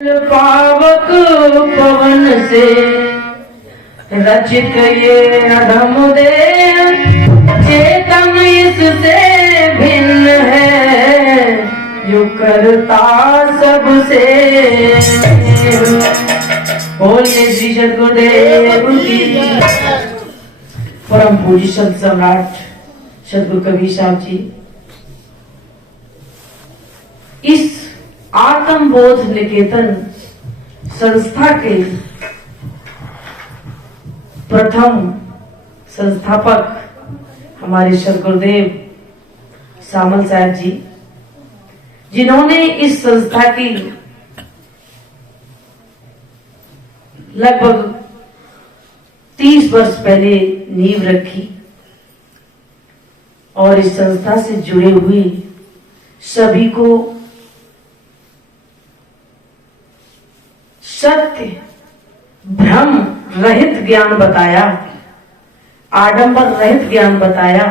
पावक पवन से रचित ये अधम देह चेतन इससे भिन्न है जो करता सबसे। बोलिए श्री सद्गुरुदेव की। परम पूज्य संत सम्राट सद्गुरु कबीर साहब जी इस आत्मबोध निकेतन संस्था के प्रथम संस्थापक हमारे सद्गुरुदेव सामल साहब जी, जिन्होंने इस संस्था की लगभग 30 वर्ष पहले नींव रखी और इस संस्था से जुड़े हुए सभी को सत्य भ्रम रहित ज्ञान बताया, आडंबर रहित ज्ञान बताया।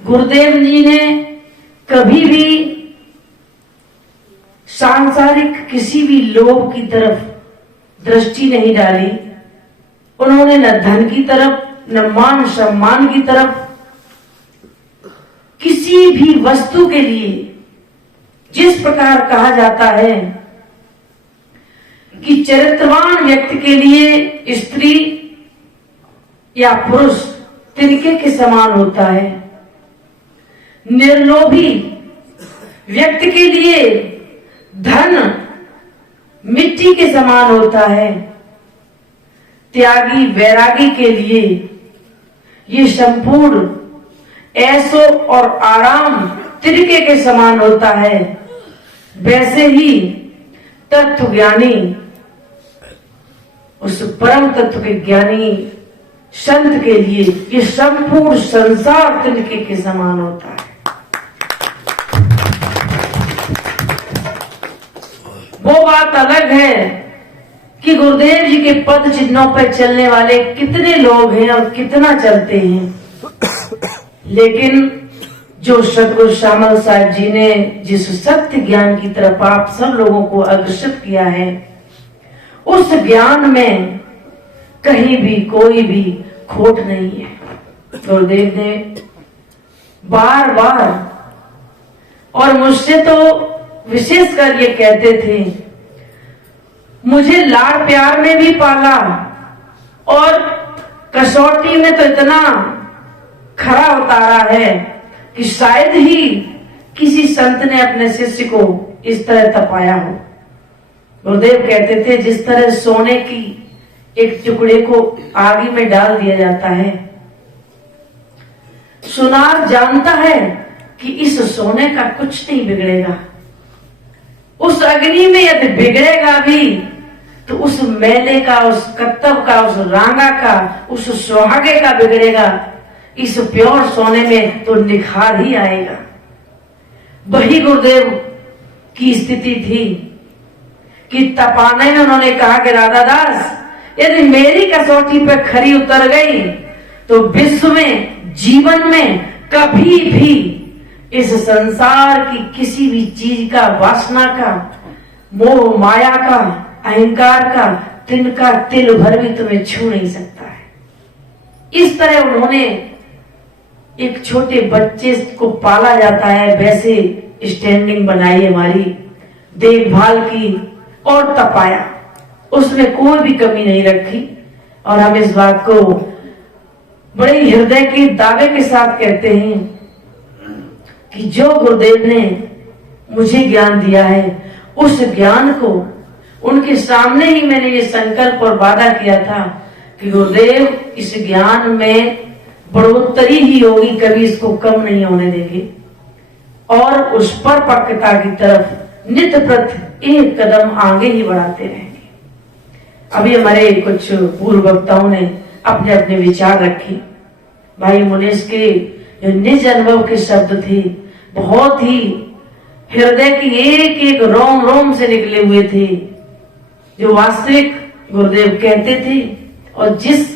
गुरुदेव जी ने कभी भी सांसारिक किसी भी लोभ की तरफ दृष्टि नहीं डाली। उन्होंने न धन की तरफ न मान सम्मान की तरफ, किसी भी वस्तु के लिए जिस प्रकार कहा जाता है कि चरित्रवान व्यक्ति के लिए स्त्री या पुरुष तिनके के समान होता है, निर्लोभी व्यक्ति के लिए धन मिट्टी के समान होता है, त्यागी वैरागी के लिए ये संपूर्ण ऐशो और आराम तिनके के समान होता है, वैसे ही तत्व ज्ञानी उस परम तत्व के ज्ञानी संत के लिए ये संपूर्ण संसार तिनके के समान होता है। वो बात अलग है कि गुरुदेव जी के पद चिन्हों पर चलने वाले कितने लोग हैं और कितना चलते हैं, लेकिन जो सद्गुरु श्यामल साहब जी ने जिस सत्य ज्ञान की तरफ आप सब लोगों को अग्रसर किया है, उस ज्ञान में कहीं भी कोई भी खोट नहीं है। गुरुदेव ने बार बार और मुझसे तो विशेषकर ये कहते थे, मुझे लाड़ प्यार में भी पाला और कसौटी में तो इतना खरा उतारा है कि शायद ही किसी संत ने अपने शिष्य को इस तरह तपाया हो। गुरुदेव कहते थे, जिस तरह सोने की एक टुकड़े को आग में डाल दिया जाता है, सुनार जानता है कि इस सोने का कुछ नहीं बिगड़ेगा, उस अग्नि में यदि बिगड़ेगा भी तो उस मेले का, उस कत्तब का, उस रांगा का, उस सुहागे का बिगड़ेगा, इस प्योर सोने में तो निखार ही आएगा। वही गुरुदेव की स्थिति थी कि तपाने में उन्होंने कहा कि राधादास, यदि मेरी कसौटी पर खरी उतर गई तो विश्व में, जीवन में कभी भी इस संसार की किसी भी चीज का, वासना का, मोह माया का, अहंकार का तिनका तिल भर भी तुम्हें छू नहीं सकता है। इस तरह उन्होंने एक छोटे बच्चे को पाला जाता है वैसे स्टैंडिंग बनाई, हमारी देखभाल की और तपाया, उसमें कोई भी कमी नहीं रखी। और हम इस बात को बड़े हृदय के दावे के साथ कहते हैं कि जो गुरुदेव ने मुझे ज्ञान दिया है, उस ज्ञान को उनके सामने ही मैंने ये संकल्प और वादा किया था कि गुरुदेव इस ज्ञान में बढ़ोतरी ही होगी, कभी इसको कम नहीं होने देंगे और उस पर पक्वता की तरफ नित्य प्रति एक कदम आगे ही बढ़ाते रहेंगे। अभी हमारे कुछ पूर्व वक्ताओं ने अपने अपने विचार रखे। भाई मुनीश के जो निज अनुभव के शब्द थे, बहुत ही हृदय की एक एक रोम रोम से निकले हुए थे, जो वास्तविक गुरुदेव कहते थे और जिस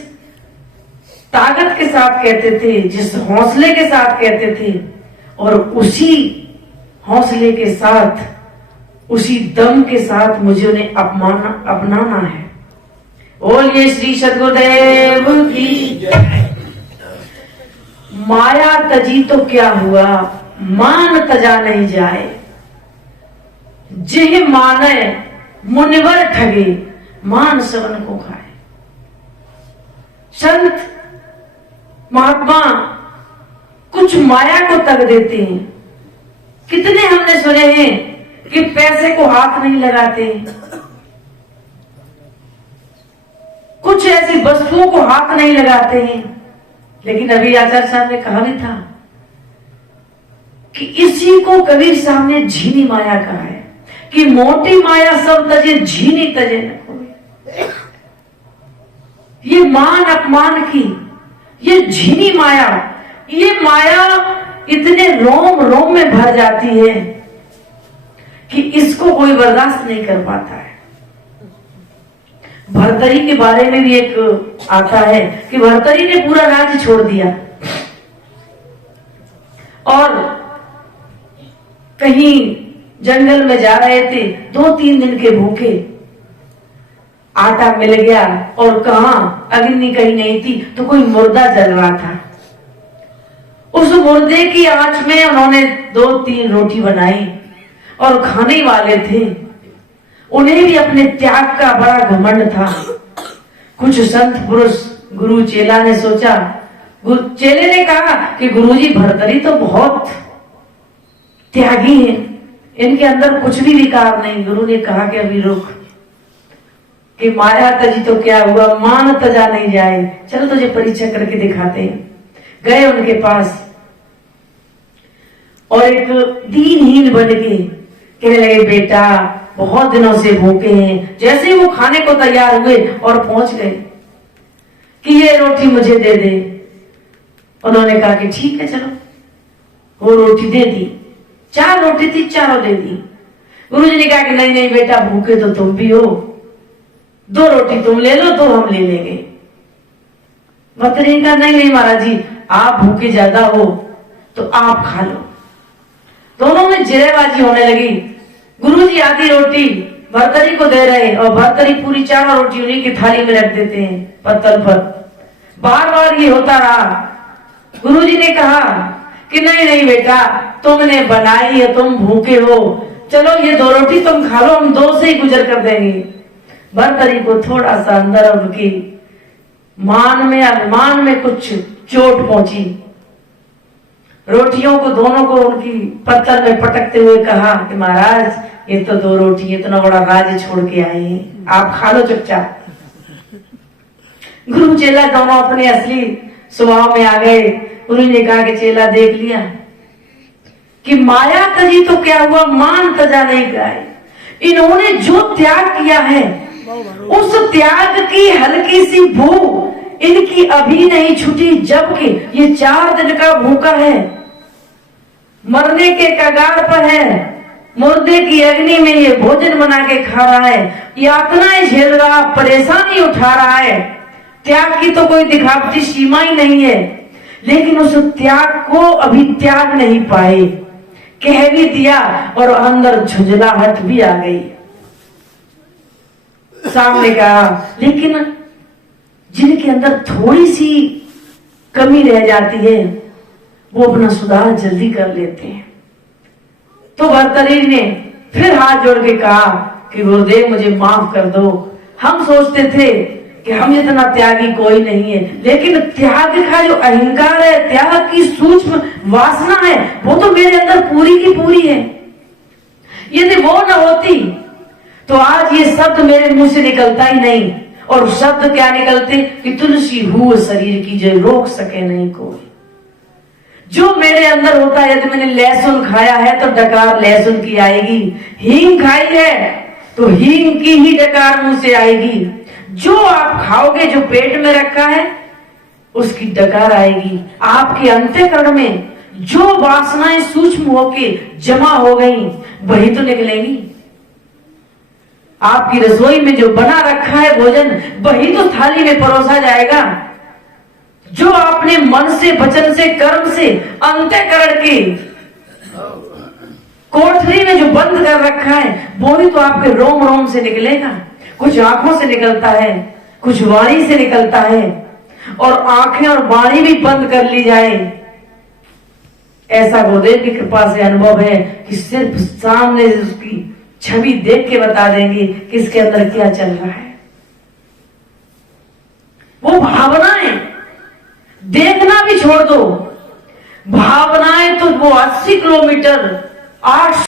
ताकत के साथ कहते थे, जिस हौसले के साथ कहते थे, और उसी हौसले के साथ उसी दम के साथ मुझे उन्हें अपनाना है। बोलिए श्री सद्गुरुदेव की जय। माया तजी तो क्या हुआ, मान तजा नहीं जाए। जिह माने मुनिवर ठगे, मान सवन को खाए। संत महात्मा कुछ माया को तग देते हैं। कितने हमने सुने हैं कि पैसे को हाथ नहीं लगाते, कुछ ऐसी वस्तुओं को हाथ नहीं लगाते हैं। लेकिन अभी आचार्य साहब ने कहा भी था कि इसी को कबीर साहब ने झीनी माया कहा है कि मोटी माया सब तजे, झीनी तजे न कोई। ये मान अपमान की ये झीनी माया, ये माया इतने रोम रोम में भर जाती है कि इसको कोई बर्दाश्त नहीं कर पाता है। भर्तरी के बारे में भी एक आता है कि भर्तरी ने पूरा राज्य छोड़ दिया और कहीं जंगल में जा रहे थे। 2-3 दिन के भूखे, आटा मिल गया और कहा अग्नि कहीं नहीं थी तो कोई मुर्दा जल रहा था। उस मुर्दे की आंच में उन्होंने 2-3 रोटी बनाई और खाने वाले थे। उन्हें भी अपने त्याग का बड़ा घमंड था। कुछ संत पुरुष गुरु चेला ने सोचा, चेले ने कहा कि गुरुजी भर्तरी तो बहुत त्यागी है, इनके अंदर कुछ भी विकार नहीं। गुरु ने कहा कि अभी रुक, कि माया तजी तो क्या हुआ, मान तजा नहीं जाए, चल तुझे परीक्षा करके दिखाते हैं। गए उनके पास और एक दीनहीन बन के कहने लगे, बेटा बहुत दिनों से भूखे हैं। जैसे ही वो खाने को तैयार हुए और पहुंच गए कि ये रोटी मुझे दे दे। उन्होंने कहा कि ठीक है चलो, वो रोटी दे दी। 4 रोटी थी, चारों दे दी। गुरुजी ने कहा कि नहीं नहीं बेटा, भूखे तो तुम भी हो, 2 रोटी तुम ले लो, 2 हम ले लेंगे। भर्तरी ने कहा नहीं नहीं महाराज जी, आप भूखे ज्यादा हो तो आप खा लो। दोनों में जिरेबाजी होने लगी। गुरुजी आधी रोटी भर्तरी को दे रहे और भर्तरी पूरी 4 रोटी उन्हीं की थाली में रख देते हैं पत्तल पर। बार बार ये होता रहा। गुरुजी ने कहा कि नहीं नहीं बेटा, तुमने बनाई है, तुम भूखे हो, चलो ये 2 रोटी तुम खा लो, हम 2 से ही गुजर कर देंगे। भर्तरी को थोड़ा सा अंदर उनकी मान में, अभिमान में कुछ चोट पहुंची। रोटियों को दोनों को उनकी पत्तल में पटकते हुए कहा कि महाराज ये तो 2 रोटी, इतना बड़ा राज्य छोड़ के आए हैं, आप खा लो चुपचाप। गुरु चेला दोनों अपने असली स्वभाव में आ गए। गुरु ने कहा कि चेला देख लिया कि माया तजी तो क्या हुआ, मान तजा नहीं गाए। इन्होंने जो त्याग किया है उस त्याग की हल्की सी भू इनकी अभी नहीं छूटी, जबकि ये 4 दिन का भूखा है, मरने के कगार पर है, मुर्दे की अग्नि में ये भोजन बना के खा रहा है, यातनाएं झेल रहा, परेशानी उठा रहा है। त्याग की तो कोई दिखावटी सीमा ही नहीं है, लेकिन उस त्याग को अभी त्याग नहीं पाए। कह भी दिया और अंदर झुंझलाहट भी आ गई। सामने कहा, लेकिन जिनके अंदर थोड़ी सी कमी रह जाती है वो अपना सुधार जल्दी कर लेते हैं। तो भर्तरी ने फिर हाथ जोड़ के कहा कि गुरुदेव मुझे माफ कर दो, हम सोचते थे कि हम इतना त्यागी कोई नहीं है, लेकिन त्याग का जो अहंकार है, त्याग की सूक्ष्म वासना है, वो तो मेरे अंदर पूरी की पूरी है। यदि वो न होती तो आज ये शब्द मेरे मुंह से निकलता ही नहीं। और शब्द क्या निकलते कि तुलसी हुए शरीर की जो रोक सके नहीं कोई। जो मेरे अंदर होता है, यदि मैंने लहसुन खाया है तो डकार लहसुन की आएगी, हींग खाई है तो हींग की ही डकार मुंह से आएगी। जो आप खाओगे, जो पेट में रखा है उसकी डकार आएगी। आपके अंतःकरण में जो वासनाएं सूक्ष्म होके जमा हो गई वही तो निकलेंगी। आपकी रसोई में जो बना रखा है भोजन वही तो थाली में परोसा जाएगा। जो आपने मन से, वचन से, कर्म से, अंतःकरण के कोठरी में जो बंद कर रखा है वो भी तो आपके रोम रोम से निकलेगा। कुछ आंखों से निकलता है, कुछ वाणी से निकलता है, और आंखें और वाणी भी बंद कर ली जाए, ऐसा गुरुदेव की कृपा से अनुभव है कि सिर्फ सामने से उसकी छवि देख के बता देंगे कि इसके अंदर क्या चल रहा है। वो भावनाएं देखना भी छोड़ दो, भावनाएं तो वो 80 किलोमीटर 8